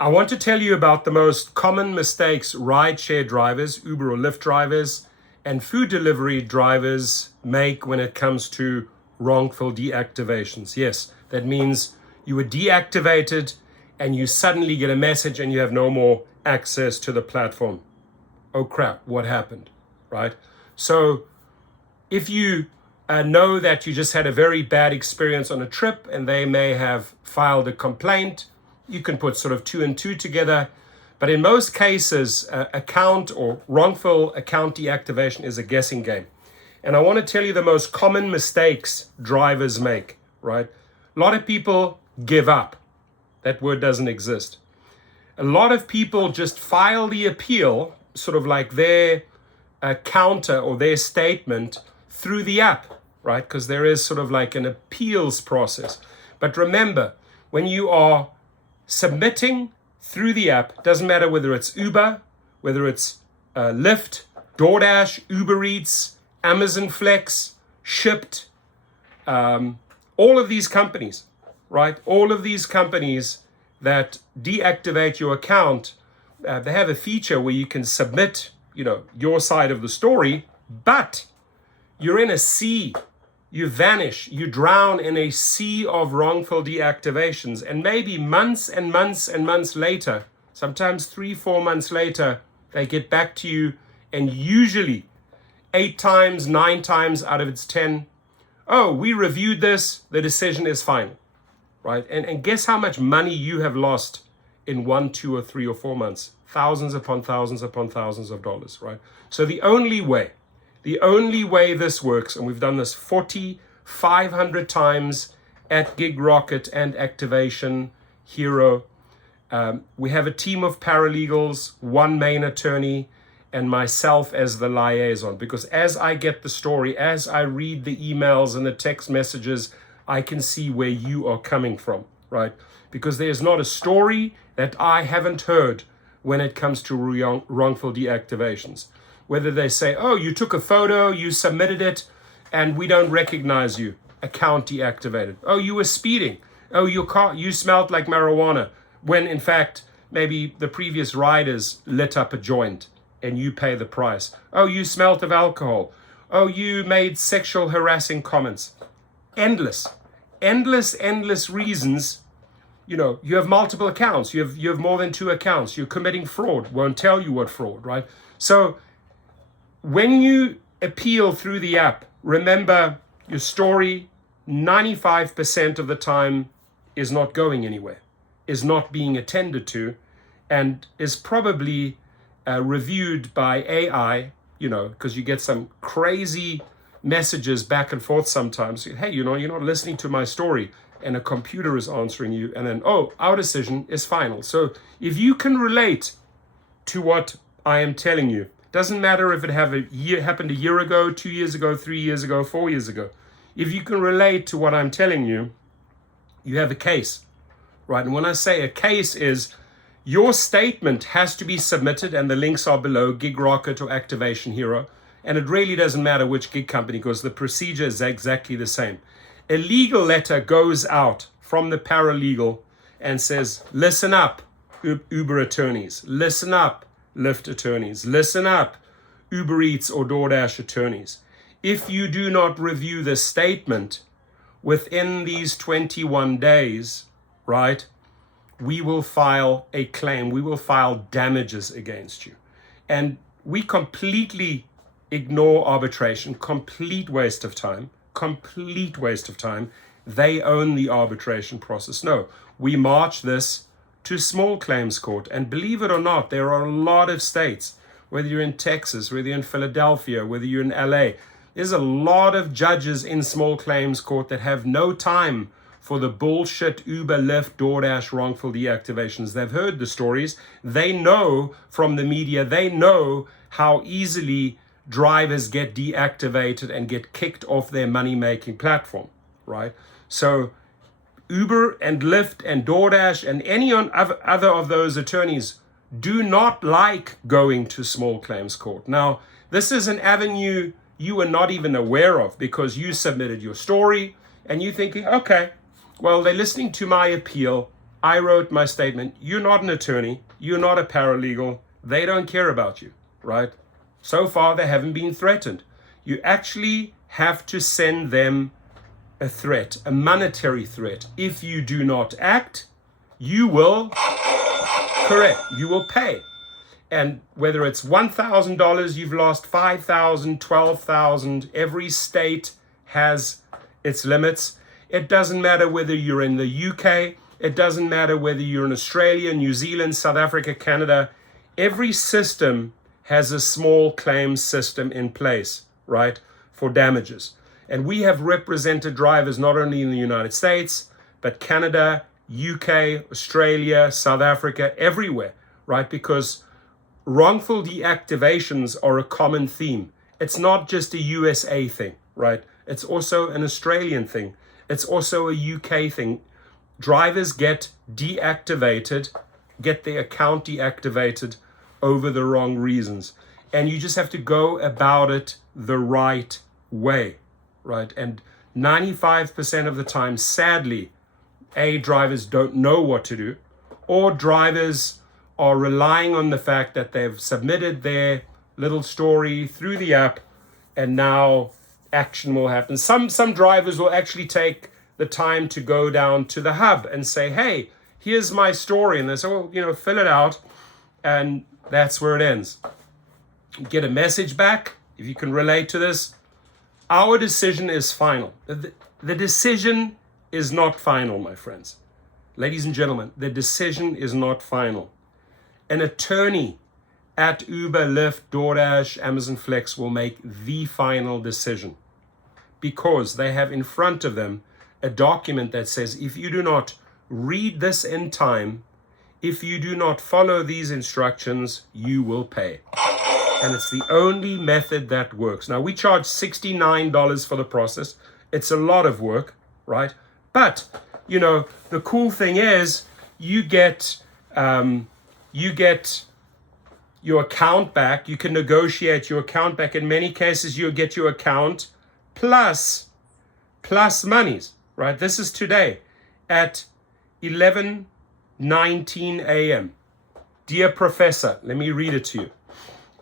I want to tell you about the most common mistakes rideshare drivers, Uber or Lyft drivers, and food delivery drivers make when it comes to wrongful deactivations. Yes, that means you were deactivated and you suddenly get a message and you have no more access to the platform. Oh crap, what happened, right? So if you know that you just had a very bad experience on a trip and they may have filed a complaint, you can put sort of 2 and 2 together. But in most cases, account or wrongful account deactivation is a guessing game. And I want to tell you the most common mistakes drivers make, right? A lot of people give up. That word doesn't exist. A lot of people just file the appeal, sort of like their counter or their statement through the app, right? Because there is sort of like an appeals process. But remember, when you are submitting through the app, doesn't matter whether it's Uber, whether it's Lyft, DoorDash, Uber Eats, Amazon Flex, Shipped, all of these companies, right? All of these companies that deactivate your account, they have a feature where you can submit, your side of the story, but you're in a sea. You vanish, you drown in a sea of wrongful deactivations. And maybe months and months and months later, sometimes 3-4 months later, they get back to you, and usually 8 times, 9 times out of its 10, oh, we reviewed this, the decision is final, right? And guess how much money you have lost in 1, 2, or 3 or 4 months? Thousands upon thousands upon thousands of dollars, right? So the only way this works, and we've done this 4,500 times at Gig Rocket and Activation Hero. We have a team of paralegals, one main attorney, and myself as the liaison. Because as I get the story, as I read the emails and the text messages, I can see where you are coming from, right? Because there's not a story that I haven't heard when it comes to wrongful deactivations. Whether they say, oh, you took a photo, you submitted it, and we don't recognize you. Account deactivated. Oh, you were speeding. Oh, you smelled like marijuana. When in fact, maybe the previous riders lit up a joint and you pay the price. Oh, you smelled of alcohol. Oh, you made sexual harassing comments. Endless reasons. You have multiple accounts. You have more than 2 accounts. You're committing fraud. Won't tell you what fraud, right? So when you appeal through the app, remember your story 95% of the time is not going anywhere, is not being attended to, and is probably reviewed by AI, because you get some crazy messages back and forth sometimes. Hey, you're not listening to my story, and a computer is answering you, and then, oh, our decision is final. So if you can relate to what I am telling you, doesn't matter if it happened a year ago, 2 years ago, 3 years ago, 4 years ago. If you can relate to what I'm telling you, you have a case, right? And when I say a case is your statement has to be submitted, and the links are below, Gig Rocket or Activation Hero. And it really doesn't matter which gig company, because the procedure is exactly the same. A legal letter goes out from the paralegal and says, listen up, Uber attorneys, listen up, Lyft attorneys, listen up, Uber Eats or DoorDash attorneys. If you do not review the statement within these 21 days, right, we will file a claim. We will file damages against you. And we completely ignore arbitration, complete waste of time. They own the arbitration process. No, we march this to small claims court. And believe it or not, there are a lot of states, whether you're in Texas, whether you're in Philadelphia, whether you're in LA, there's a lot of judges in small claims court that have no time for the bullshit Uber, Lyft, DoorDash wrongful deactivations. They've heard the stories. They know from the media, they know how easily drivers get deactivated and get kicked off their money-making platform, right? So Uber and Lyft and DoorDash and any other of those attorneys do not like going to small claims court. Now, this is an avenue you were not even aware of because you submitted your story and you're thinking, okay, well, they're listening to my appeal. I wrote my statement. You're not an attorney. You're not a paralegal. They don't care about you, right? So far, they haven't been threatened. You actually have to send them a threat, a monetary threat. If you do not act, you will, correct, you will pay. And whether it's $1,000 you've lost, $5,000, $12,000, every state has its limits. It doesn't matter whether you're in the UK, it doesn't matter whether you're in Australia, New Zealand, South Africa, Canada. Every system has a small claims system in place, right, for damages. And we have represented drivers not only in the United States, but Canada, UK, Australia, South Africa, everywhere, right? Because wrongful deactivations are a common theme. It's not just a USA thing, right? It's also an Australian thing. It's also a UK thing. Drivers get deactivated, get their account deactivated over the wrong reasons. And you just have to go about it the right way, right? And 95% of the time, sadly, drivers don't know what to do, or drivers are relying on the fact that they've submitted their little story through the app and now action will happen. Some drivers will actually take the time to go down to the hub and say, hey, here's my story. And they say, well, fill it out. And that's where it ends. Get a message back, if you can relate to this. Our decision is final. The decision is not final, my friends. Ladies and gentlemen, the decision is not final. An attorney at Uber, Lyft, DoorDash, Amazon Flex will make the final decision because they have in front of them a document that says, if you do not read this in time, if you do not follow these instructions, you will pay. And it's the only method that works. Now, we charge $69 for the process. It's a lot of work, right? But, the cool thing is you get your account back. You can negotiate your account back. In many cases, you'll get your account plus monies, right? This is today at 11:19 a.m. Dear Professor, let me read it to you.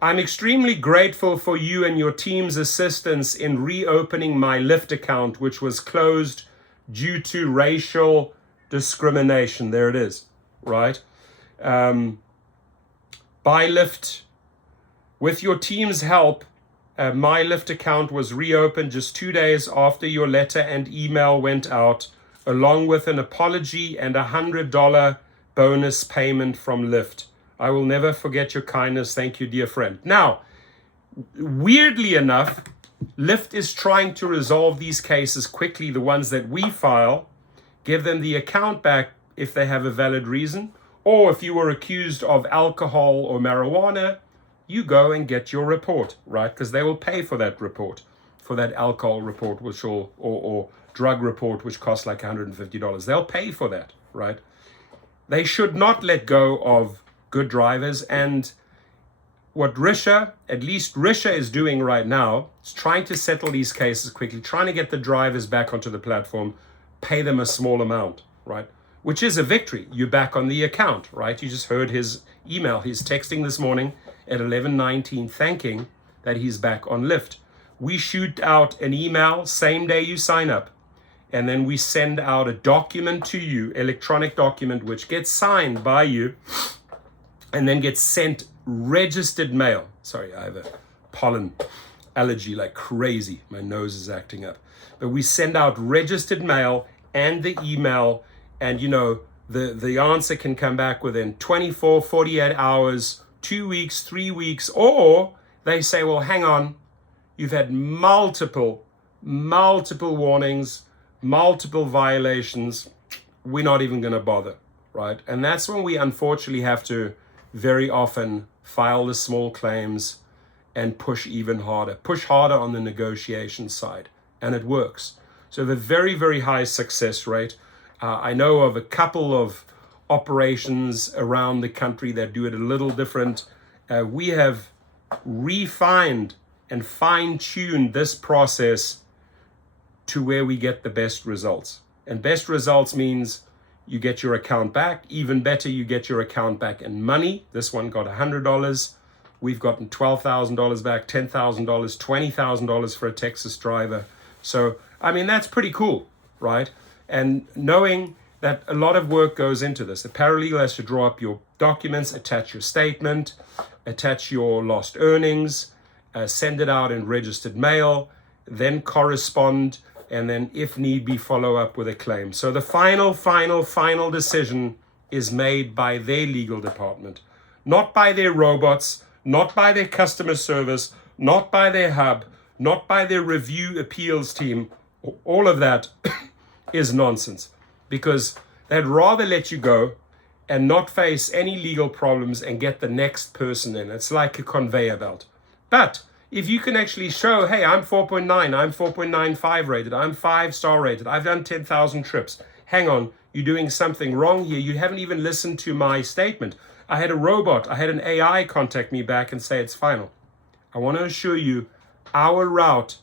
I'm extremely grateful for you and your team's assistance in reopening my Lyft account, which was closed due to racial discrimination. There it is, right? By Lyft, with your team's help, my Lyft account was reopened just 2 days after your letter and email went out, along with an apology and $100 bonus payment from Lyft. I will never forget your kindness. Thank you, dear friend. Now, weirdly enough, Lyft is trying to resolve these cases quickly, the ones that we file, give them the account back if they have a valid reason, or if you were accused of alcohol or marijuana, you go and get your report, right? Because they will pay for that report, for that alcohol report, which will, or drug report, which costs like $150. They'll pay for that, right? They should not let go of good drivers. And what Risha, at least Risha is doing right now, is trying to settle these cases quickly, trying to get the drivers back onto the platform, pay them a small amount, right? Which is a victory. You're back on the account, right? You just heard his email. He's texting this morning at 11:19 thanking that he's back on Lyft. We shoot out an email same day you sign up, and then we send out a document to you, electronic document, which gets signed by you and then gets sent registered mail. Sorry, I have a pollen allergy like crazy. My nose is acting up. But we send out registered mail and the email, and the answer can come back within 24, 48 hours, 2 weeks, 3 weeks, or they say, well, hang on, you've had multiple warnings, multiple violations, we're not even going to bother, right? And that's when we unfortunately have to very often file the small claims and push harder on the negotiation side, and it works. So we have a very, very high success rate. I know of a couple of operations around the country that do it a little different. We have refined and fine-tuned this process to where we get the best results. And best results means you get your account back. Even better, you get your account back in money. This one got $100. We've gotten $12,000 back, $10,000, $20,000 for a Texas driver. So, I mean, that's pretty cool, right? And knowing that a lot of work goes into this. The paralegal has to draw up your documents, attach your statement, attach your lost earnings, send it out in registered mail, then correspond, and then if need be, follow up with a claim. So the final decision is made by their legal department, not by their robots, not by their customer service, not by their hub, not by their review appeals team. All of that is nonsense, because they'd rather let you go and not face any legal problems and get the next person in. It's like a conveyor belt. But if you can actually show, hey, I'm 4.9, I'm 4.95 rated, I'm 5-star rated, I've done 10,000 trips. Hang on, you're doing something wrong here. You haven't even listened to my statement. I had a robot, I had an AI contact me back and say it's final. I want to assure you, our route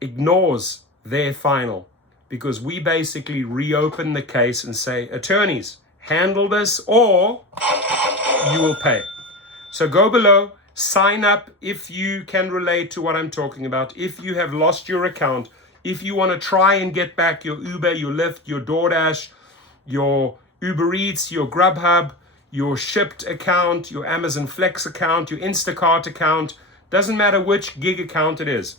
ignores their final, because we basically reopen the case and say, attorneys, handle this or you will pay. So go below, sign up if you can relate to what I'm talking about. If you have lost your account, if you want to try and get back your Uber, your Lyft, your DoorDash, your Uber Eats, your Grubhub, your Shipped account, your Amazon Flex account, your Instacart account, doesn't matter which gig account it is.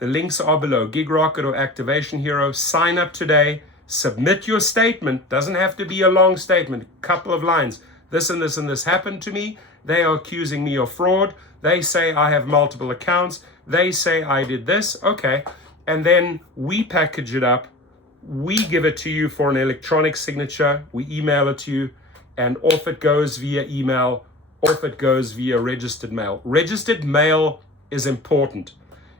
The links are below, Gig Rocket or Activation Hero. Sign up today, submit your statement. Doesn't have to be a long statement, couple of lines. This and this and this happened to me. They are accusing me of fraud. They say I have multiple accounts. They say I did this. Okay. And then we package it up. We give it to you for an electronic signature. We email it to you, and off it goes via email. Off it goes via registered mail. Registered mail is important,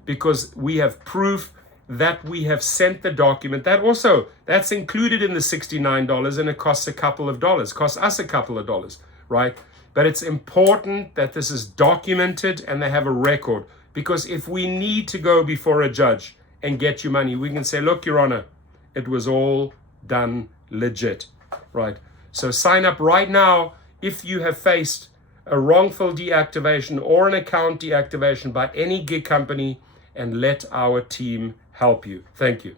because we have proof that we have sent the document. That's included in the $69, and it costs a couple of dollars, costs us a couple of dollars, right? But it's important that this is documented and they have a record, because if we need to go before a judge and get you money, we can say, look, Your Honor, it was all done legit, right? So sign up right now if you have faced a wrongful deactivation or an account deactivation by any gig company, and let our team help you. Thank you.